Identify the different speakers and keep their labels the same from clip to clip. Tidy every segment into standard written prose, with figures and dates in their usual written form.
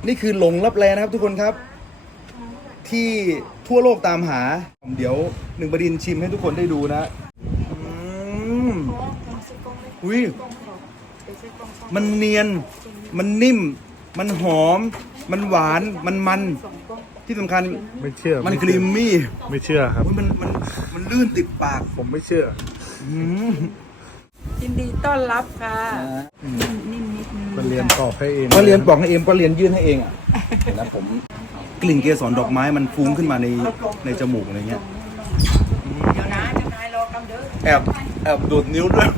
Speaker 1: นี่คือหลงลับแลนะครับทุกคนครับที่ทั่วโลกตามหาเดี๋ยวหนึ่งบดินทร์ชิมให้ทุกคนได้ดูนะอุ้ยมันเนียนมันนิ่มมันหอมมันหวานมันที่สำคัญ
Speaker 2: ไม่เชื่อ
Speaker 1: มันครีมมี่
Speaker 2: ไม่เชื่อครับ
Speaker 1: มันลื่นติดปาก
Speaker 2: ผมไม่เชื่อ
Speaker 3: ยินดีต้อนรับค่ะนิ่มนิดนึง
Speaker 2: มาเรียนปอกให้เอง
Speaker 1: ก็เรียนปอกให้เองก็เรียนยื่นให้เองอ่ะนะผมกลิ่นเกสรดอกไม้มันฟุ้งขึ้นมาในจมูกอะไรเงี้ย
Speaker 3: เดี๋ยวนะเจ้านายรอกำเด้อ
Speaker 1: แอบดูดนิ้วด้วย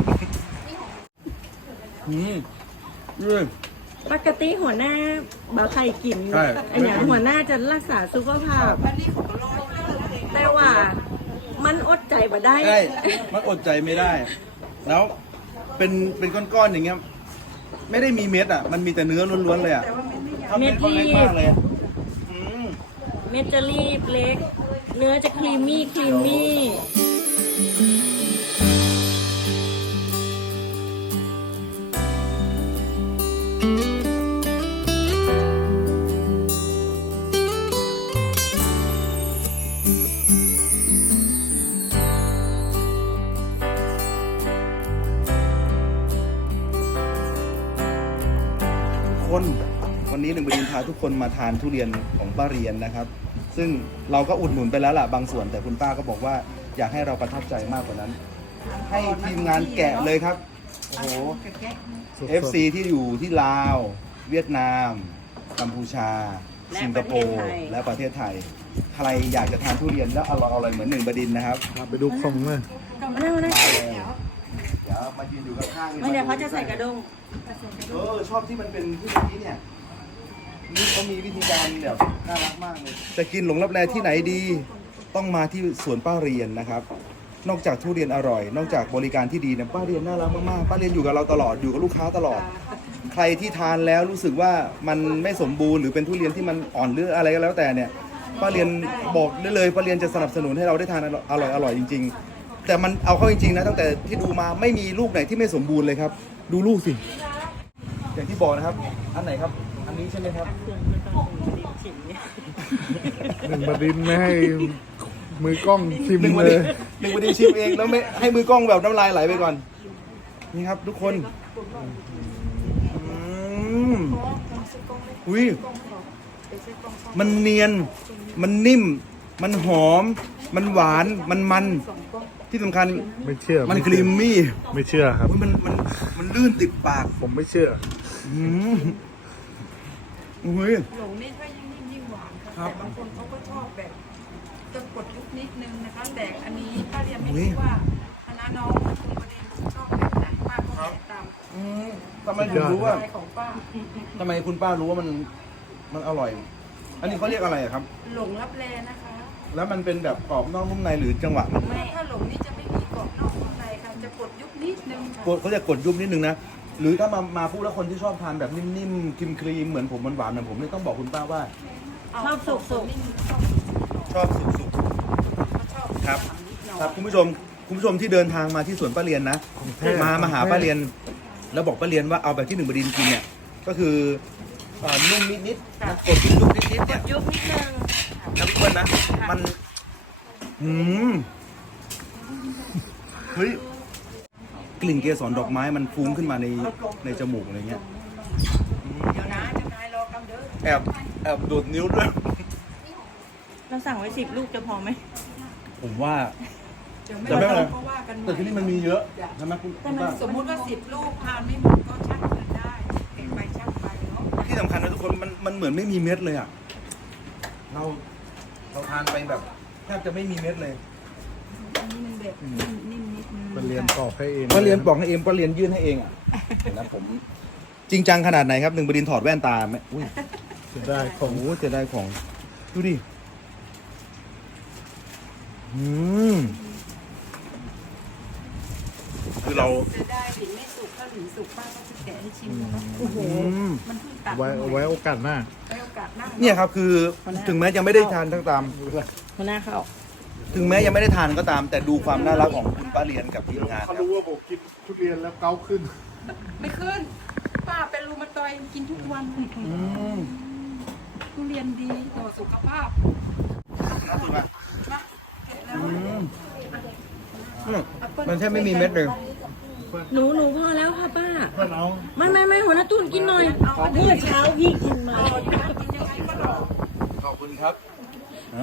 Speaker 4: ปกติหัวหน้าบะไข่กินอันอย่างหัวหน้าจะรักษาสุขภาพแต่ว่ามันอดใจมาได้
Speaker 1: ใช่มันอดใจไม่ได้แล้วเป็นก้อนๆอย่างเงี้ยไม่ได้มีเม็ดอ่ะมันมีแต่เนื้อล้วนๆเลยอ่ะ
Speaker 4: เม็ดรีบ
Speaker 1: เลย
Speaker 4: เม็ดจะรีบเล็กเนื้อจะครีมมี่
Speaker 1: วันนี้หนึ่งบดินทร์พาทุกคนมาทานทุเรียนของป้าเรียนนะครับซึ่งเราก็อุดหนุนไปแล้วล่ะบางส่วนแต่คุณป้าก็บอกว่าอยากให้เราประทับใจมากกว่านั้นให้ทีมงานแกะเลยครับโอ้โห FC ที่อยู่ที่ลาวเวียดนามกัมพูชาสิงคโปร์และประเทศไทยใครอยากจะทานทุเรียนแล้วอร่อยเหมือนหนึ่งบดินทร์นะครับ
Speaker 2: ไปดูของเลย
Speaker 1: มาเลยเดี๋ยวมายืนอยู่ข้างๆ
Speaker 4: ไม่เดี๋ยวเขาจะใส่กระด้ง
Speaker 1: ชอบที่มันเป็นที่นี้เนี่ยนี่เขามีวิธีการแบบน่ารักมากเลยจะกินหลงลับแลที่ไหนดีต้องมาที่สวนป้าเรียนนะครับนอกจากทุเรียนอร่อยนอกจากบริการที่ดีเนี่ยป้าเรียนน่ารักมากๆป้าเรียนอยู่กับเราตลอดอยู่กับลูกค้าตลอดใครที่ทานแล้วรู้สึกว่ามันไม่สมบูรณ์หรือเป็นทุเรียนที่มันอ่อนหรืออะไรก็แล้วแต่เนี่ยป้าเรียนบอกได้เลยป้าเรียนจะสนับสนุนให้เราได้ทานอร่อยจริงๆแต่มันเอาเข้าจริงๆนะตั้งแต่ที่ดูมาไม่มีลูกไหนที่ไม่สมบูรณ์เลยครับดูลูกสิอย่างที่บอกนะครับอันไหนครับอันนี้ใช่ไหมครับ
Speaker 2: หนึ่งบดินทร์ไม่ให้มือกล้องชิมเลย
Speaker 1: หนึ่งบดินทร์ชิมเองแล้วไม่ให้มือกล้องแบบน้ำลายไหลไปก่อนนี่ครับทุกคนอุ้ยมันเนียนมันนิ่มมันหอมมันหวานมันที่สำคัญ
Speaker 2: ไม่เชื่อ
Speaker 1: มันครีมมี่
Speaker 2: ไม่เชื่อครับ
Speaker 1: มันลื่นติดปาก
Speaker 2: ผมไม่เชื่อ
Speaker 1: อุ้ย
Speaker 3: หลงนี่ก็ยิ่งหวานค่ะแต่บางคนเขาก็ชอบแบบจะกดยุบนิดนึงนะคะแต่อันนี้ป้าเรียนไม่รู้ว่าคณะน้องคุณประเด็นชอบแบบไหนป้าก็แนะนำ
Speaker 1: ทำไมถึงรู้ว่า
Speaker 3: ของป้า
Speaker 1: ทำไมคุณป้ารู้ว่ามันอร่อย อันนี้เขาเรียกอะไรครับ
Speaker 3: หลงลับแลนะคะ
Speaker 1: แล้วมันเป็นแบบกรอบนอกนุ่มในหรือจังหวะ
Speaker 3: ไม่ถ้าหลงนี่จะไม่มีกรอบนอกนุ่มในค่ะจะกดยุบนิดนึง
Speaker 1: เขาจะกดยุบนิดนึงนะหรือถ้ามาพูดแล้วคนที่ชอบทานแบบนิ่มๆครีมเหมือนผมหวานๆเหมือนผมนี่ต้องบอกคุณป้าว่า
Speaker 4: ชอบสุก
Speaker 1: ชอบสุกครับคุณผู้ชมที่เดินทางมาที่สวนป้าเรียนนะมาหาป้าเรียนแล้วบอกป้าเรียนว่าเอาแบบที่หนึ่งบดินทร์กินเนี่ยก็คือนุ่มนิดๆนะกดยุบนิดๆเนี่ย
Speaker 4: ยุบนิดนึง
Speaker 1: นะพี่เปิ้ลนะมันเฮ้ยกลิ่นเกสรดอกไม้มันฟุ้งขึ้นมาในจมูกอะไรเงี้ย
Speaker 3: เดี๋ยวนะเจ้านายรอกำเด้อ
Speaker 1: แอบดูดนิ้วด้วย
Speaker 4: เราสั่งไว้10 ลูกจะพอไหม
Speaker 1: ผมว่า
Speaker 3: จะไม่เป็นไร
Speaker 1: แต่ที่นี่มันมีเยอะใช่ไหมคุณป้า
Speaker 3: สมมุติว่า10 ลูกทานไม่หมดก็ชั่งกันได้เก็บไปชั่งไปเนาะ
Speaker 1: ที่สำคัญนะทุกคนมันเหมือนไม่มีเม็ดเลยอ่ะเราทานไปแบบแทบจะไม่มีเม็ดเลย
Speaker 3: มันแบบนิ่มนิดนึง
Speaker 2: มาเรียนปอกให้เอง
Speaker 1: มาเรียนปอกให้เองก็เรียนยื่นให้เองอ่ะนะผมจริงจังขนาดไหนครับหนึ่งบดินทร์ถอดแว่นตาไหมอุ้ย
Speaker 2: จะได้ของ
Speaker 1: จะได้ของดูดิคือเรา
Speaker 3: จะได้หลินไม่สุกถ้าหลินสุกป้าก็จะแกะให้ชิมนะคะโอ้โหมันเพิ่งตัด
Speaker 2: ไว้โอกาสหน้า
Speaker 1: เนี่ยครับคือถึงแม้ยังไม่ได้ทานทั้งตาม
Speaker 4: หัวหน้าเขา
Speaker 1: ถึงแม้ยังไม่ได้ทานก็ตามแต่ดูความน่ารักของคุณป้าเรียนกับทีมงาน
Speaker 2: เขารู้ว่าผมกินทุเรียนแล้วเกาขึ้น
Speaker 3: ไม่ขึ้นป้าเป็นรูมาตอยกินทุกวันขภาพ
Speaker 1: น่าสุดป่ะ
Speaker 3: นะแกะแล้ว
Speaker 5: มันแทบไม่มีเม็ดเลย
Speaker 4: หนูพอแล้วค่ะป้า
Speaker 2: เพื่อนน้อง
Speaker 4: ไม่หัวหน้าตุ้นกินหน่อยเมื่อเช้าพี่กินมา
Speaker 3: กินยังไงก็หลอก
Speaker 1: ขอบคุณครับ
Speaker 5: เอา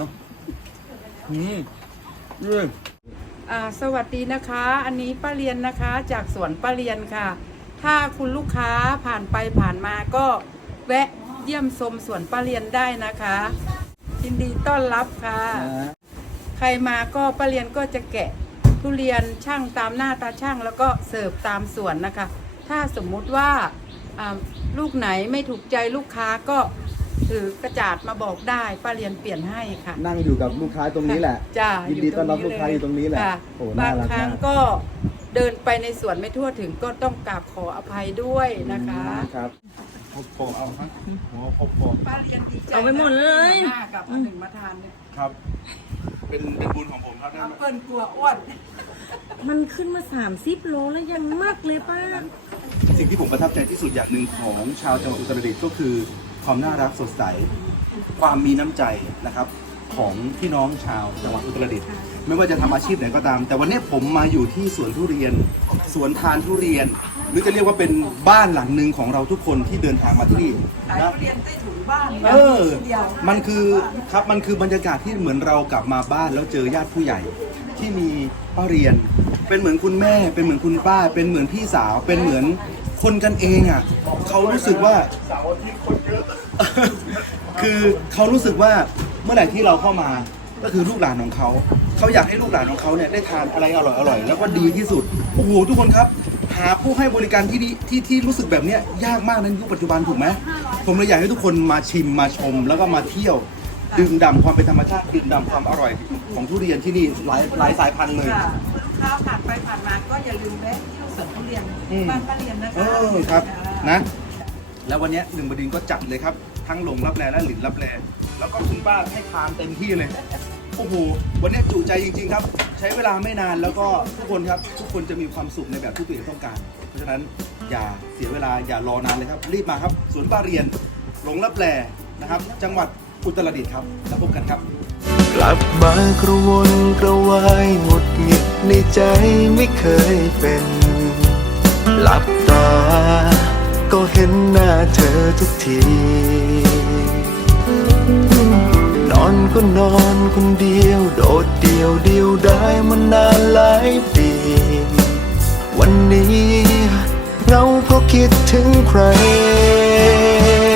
Speaker 3: สวัสดีนะคะ อันนี้ป้าเรียนนะคะจากสวนป้าเรียนค่ะ ถ้าคุณลูกค้าผ่านไปผ่านมาก็แวะเยี่ยมชมสวนป้าเรียนได้นะคะยินดีต้อนรับค่ะ ใครมาก็ป้าเรียนก็จะแกะทุเรียนช่างตามหน้าตาช่างแล้วก็เสิร์ฟตามสวนนะคะ ถ้าสมมุติว่าลูกไหนไม่ถูกใจลูกค้าก็ถือกระจาดมาบอกได้ป้าเรียนเปลี่ยนให้ค่ะ
Speaker 1: นั่งอยู่กับลูกค้าตรงนี้แหละ
Speaker 3: จ้า
Speaker 1: ยินดีต้อนรับลูกค้าอยู่ตรงนี้แหละ
Speaker 3: ค่
Speaker 1: โอ้
Speaker 3: บา
Speaker 1: น่าง รัก
Speaker 3: ครั้ง
Speaker 1: มาก
Speaker 3: ก็เดินไปในสวนไม่ทั่วถึงก็ต้องกราบขออภัยด้วยนะคะ
Speaker 1: ครับ
Speaker 2: พบปอกเอาฮะหัวพบปอก
Speaker 3: ป้าเรียนดีใจ
Speaker 4: เอาไปหมดเลย
Speaker 3: หน้ากับหนึ่งมาทานเนี่ย
Speaker 1: ครับ เป็นบุญของผมครับ
Speaker 3: เอาเปิ้ลกลัวอ้วน
Speaker 4: มันขึ้นมา30 โลแล้วยังมากเลยป้า
Speaker 1: สิ่งที่ผมประทับใจที่สุดอย่างหนึ่งของชาวจังหวัดอุตรดิตถ์ก็คือความน่ารักสดใส ความมีน้ำใจนะครับ ของพี่น้องชาวจังหวัดอุตรดิตถ์ไม่ว่าจะทำอาชีพไหนก็ตาม แต่วันนี้ผมมาอยู่ที่สวนทุเรียน สวนทานทุเรียน หรือจะเรียกว่าเป็นบ้านหลังหนึ่งของเราทุกคนที่เดินทางมาที่นี่
Speaker 3: ขาย
Speaker 1: นะ
Speaker 3: ทุเรียนใต้ถุนบ้าน
Speaker 1: เออ
Speaker 3: เดียว
Speaker 1: มันคือบรรยากาศที่เหมือนเรากลับมาบ้านแล้วเจอญาติผู้ใหญ่ ที่มีป้าเรียน เป็นเหมือนคุณแม่ เป็นเหมือนคุณป้า เป็นเหมือนพี่สาว เป็นเหมือนคนกันเองอ่ะเขารู้สึกว่า
Speaker 2: เสาร์อาทิตย์คนเยอะ
Speaker 1: คือเขารู้สึกว่าเมื่อไหร่ที่เราเข้ามาก็คือลูกหลานของเขา เขาอยากให้ลูกหลานของเขาเนี่ยได้ทานอะไรอร่อยๆแล้วก็ดีที่สุดโอ้โหทุกคนครับ หาผู้ให้บริการที่ดีที่รู้สึกแบบเนี้ยยากมากในยุคปัจจุบันถูกไหมผมเลยอยากให้ทุกคนมาชิมมาชม แล้วก็มาเที่ยวดื่มด่ำความเป็นธรรมชาติดื่มด่ำความอร่อยของทุเรียนที่นี่หลายสายพันธุ์เลย
Speaker 3: ค่ะคุณลูกค้าผ่านไปผ่านมาก็อย่าลืมแวะเที่ยวสวนทุเรียน
Speaker 1: อืม
Speaker 3: บ้านป้าเรียนนะคะ
Speaker 1: ครับนะ แล้ววันเนี้ยหนึ่งบดินทร์ก็จัดเลยครับ ทั้งหลงรับแลและหลินรับแลแล้วก็คุณป้าให้ทานเต็มที่เลยโอ้โหวันเนี้ยจุใจจริงๆครับ ใช้เวลาไม่นานแล้วก็ทุกคนครับทุกคนจะมีความสุขในแบบที่ตัวเองต้องการ เพราะฉะนั้นอย่าเสียเวลาอย่ารอนานเลยครับ รีบมาครับสวนป้าเรียนหลงรับแลนะครับ จังหวัดอุตรดิตถ์ครับแล้วพบกันครับ
Speaker 6: กลับมากระวนกระวายหงุดหงิดในใจไม่เคยเป็น หลับตาก็เห็นหน้าเธอทุกที นอนก็นอนคนเดียวโดดเดี่ยวได้มานานหลายปี วันนี้เราเพราะคิดถึงใคร